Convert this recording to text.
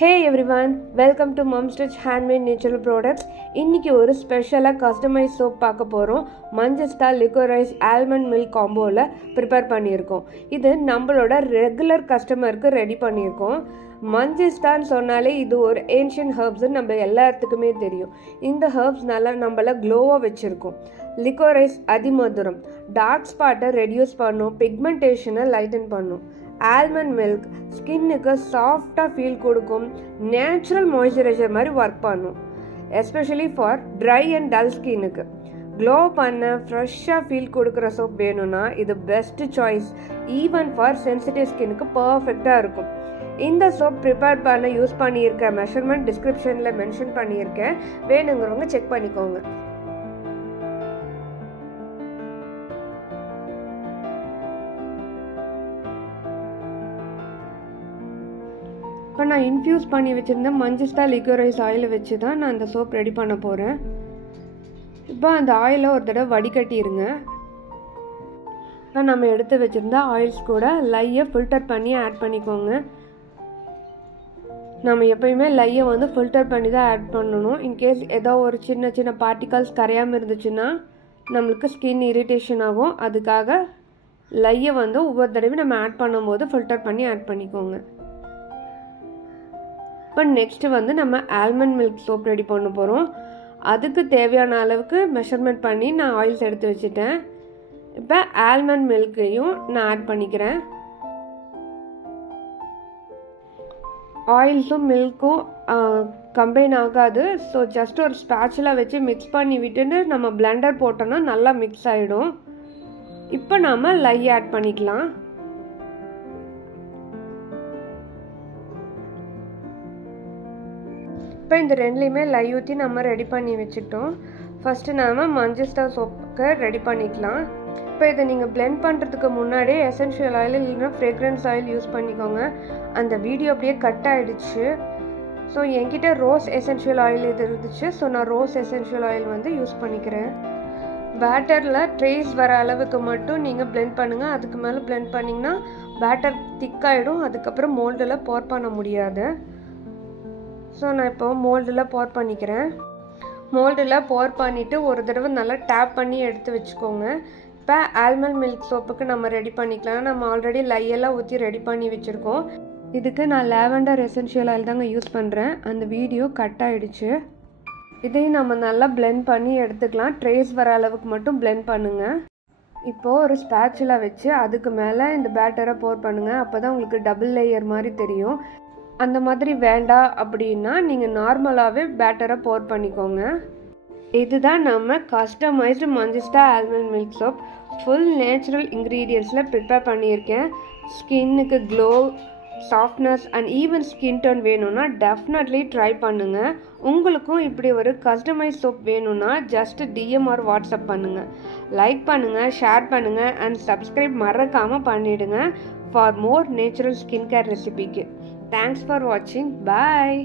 Hey everyone, welcome to Mom Stitch Handmade Natural Products. இன்னைக்கு ஒரு ஸ்பெஷலாக கஸ்டமைஸ் சோப் பார்க்க போகிறோம். மஞ்சஸ்டா லிக்கோரைஸ் ஆல்மண்ட் மில்க் காம்போவில் ப்ரிப்பேர் பண்ணியிருக்கோம். இது நம்மளோட ரெகுலர் கஸ்டமருக்கு ரெடி பண்ணியிருக்கோம். மஞ்சஸ்டான்னு சொன்னாலே இது ஒரு ஏன்ஷியன்ட் ஹர்ப்ஸ்ன்னு நம்ம எல்லாத்துக்குமே தெரியும். இந்த ஹர்ப்ஸ் நல்லா நம்மள க்ளோவாக வச்சுருக்கோம். லிக்கோரைஸ் அதிமதுரம் டார்க் ஸ்பாட்டை ரெடியூஸ் பண்ணும், பிக்மெண்டேஷனை லைட்டன் பண்ணும். ஆல்மண்ட் மில்க் ஸ்கின்னுக்கு சாஃப்டாக ஃபீல் கொடுக்கும், நேச்சுரல் மாய்ஸ்சரைசர் மாதிரி ஒர்க் பண்ணும், especially for try and dull ஸ்கின்னுக்கு. க்ளோ பண்ண ஃப்ரெஷ்ஷாக ஃபீல் கொடுக்குற சோப் வேணும்னா இது best choice. Even for sensitive ஸ்கின்னுக்கு பர்ஃபெக்டாக இருக்கும். இந்த சோப் ப்ரிப்பேர் பண்ண யூஸ் பண்ணியிருக்க மெஷர்மெண்ட் டிஸ்கிரிப்ஷனில் மென்ஷன் பண்ணியிருக்கேன், வேணுங்கிறவங்க செக் பண்ணிக்கோங்க. இப்போ நான் இன்ஃப்யூஸ் பண்ணி வச்சுருந்த மஞ்சஸ்டா லிக்கோரைஸ் ஆயிலை வச்சு தான் நான் அந்த சோப் ரெடி பண்ண போகிறேன். இப்போ அந்த ஆயிலை ஒரு தடவை வடிகட்டிடுங்க. இப்போ நம்ம எடுத்து வச்சுருந்த ஆயில்ஸ் கூட லையை ஃபில்டர் பண்ணி ஆட் பண்ணிக்கோங்க. நம்ம எப்பயுமே லையை ஃபில்டர் பண்ணி தான் ஆட் பண்ணணும். இன்கேஸ் ஏதோ ஒரு சின்ன சின்ன பார்ட்டிகல்ஸ் கரையாமல் இருந்துச்சுன்னா நம்மளுக்கு ஸ்கின் இரிட்டேஷன் ஆகும். அதுக்காக லையை ஒவ்வொரு தடவையும் நம்ம ஆட் பண்ணும்போது ஃபில்டர் பண்ணி ஆட் பண்ணிக்கோங்க. இப்போ நெக்ஸ்ட்டு நம்ம ஆல்மண்ட் மில்க் சோப் ரெடி பண்ண போகிறோம். அதுக்கு தேவையான அளவுக்கு மெஷர்மெண்ட் பண்ணி நான் ஆயில்ஸ் எடுத்து வச்சுட்டேன். இப்போ ஆல்மண்ட் மில்க்கையும் நான் ஆட் பண்ணிக்கிறேன். ஆயில்ஸும் மில்க்கும் கம்பைன் ஆகாது. ஸோ ஜஸ்ட் ஒரு ஸ்பேட்சுலா வச்சு மிக்ஸ் பண்ணி விட்டுட்டு நம்ம பிளெண்டர் போட்டோன்னா நல்லா மிக்ஸ் ஆகிடும். இப்போ நாம் லை ஆட் பண்ணிக்கலாம். இப்போ இந்த ரெண்டுலேயுமே லை ஊற்றி நம்ம ரெடி பண்ணி வச்சுட்டோம். ஃபஸ்ட்டு நாம் மஞ்சஸ்டா சோப்புக்கு ரெடி பண்ணிக்கலாம். இப்போ இதை நீங்கள் பிளெண்ட் பண்ணுறதுக்கு முன்னாடியே எசென்ஷியல் ஆயில் இல்லைன்னா ஃப்ரேக்ரன்ஸ் ஆயில் யூஸ் பண்ணிக்கோங்க. அந்த வீடியோ அப்படியே கட் ஆகிடுச்சு. ஸோ என்கிட்ட ரோஸ் எசென்ஷியல் ஆயில் இது இருந்துச்சு. ஸோ நான் ரோஸ் எசென்ஷியல் ஆயில் யூஸ் பண்ணிக்கிறேன். பேட்டரில் ட்ரேஸ் வர அளவுக்கு மட்டும் நீங்கள் பிளெண்ட் பண்ணுங்கள். அதுக்கு மேலே பிளெண்ட் பண்ணிங்கன்னா பேட்டர் திக்காகிடும். அதுக்கப்புறம் மோல்டில் போர் பண்ண முடியாது. ஸோ நான் இப்போ மோல்டில் போர் பண்ணிக்கிறேன். மோல்டில் போர் பண்ணிவிட்டு ஒரு தடவை நல்லா டேப் பண்ணி எடுத்து வச்சுக்கோங்க. இப்போ ஆல்மண்ட் மில்க் சோப்புக்கு நம்ம ரெடி பண்ணிக்கலாம். நம்ம ஆல்ரெடி லையெல்லாம் ஊற்றி ரெடி பண்ணி வச்சுருக்கோம். இதுக்கு நான் லாவெண்டர் எசென்ஷியல் ஆயில் தாங்க யூஸ் பண்ணுறேன். அந்த வீடியோ கட் ஆகிடுச்சு. இதையும் நம்ம நல்லா பிளெண்ட் பண்ணி எடுத்துக்கலாம். ட்ரேஸ் வர அளவுக்கு மட்டும் பிளெண்ட் பண்ணுங்கள். இப்போது ஒரு ஸ்பேட்சுலா வச்சு அதுக்கு மேலே இந்த பேட்டரை போர் பண்ணுங்கள். அப்போ தான் உங்களுக்கு டபுள் லேயர் மாதிரி தெரியும். அந்த மாதிரி வேண்டாம் அப்படின்னா நீங்கள் நார்மலாகவே பேட்டரை போர் பண்ணிக்கோங்க. இதுதான் நம்ம customized manjistha almond milk soap. Full natural இன்க்ரீடியன்ட்ஸில் ப்ரிப்பேர் பண்ணியிருக்கேன். ஸ்கின்னுக்கு glow, softness and even skin tone வேணும்னா டெஃபினெட்லி ட்ரை பண்ணுங்கள். உங்களுக்கும் இப்படி ஒரு கஸ்டமைஸ் சோப் வேணும்னா ஜஸ்ட் டிஎம் ஆர் வாட்ஸ்அப் பண்ணுங்கள். லைக் பண்ணுங்கள், ஷேர் பண்ணுங்கள் அண்ட் சப்ஸ்கிரைப் மறக்காமல் பண்ணிவிடுங்க for more natural skin care ரெசிபிக்கு. Thanks for watching. Bye.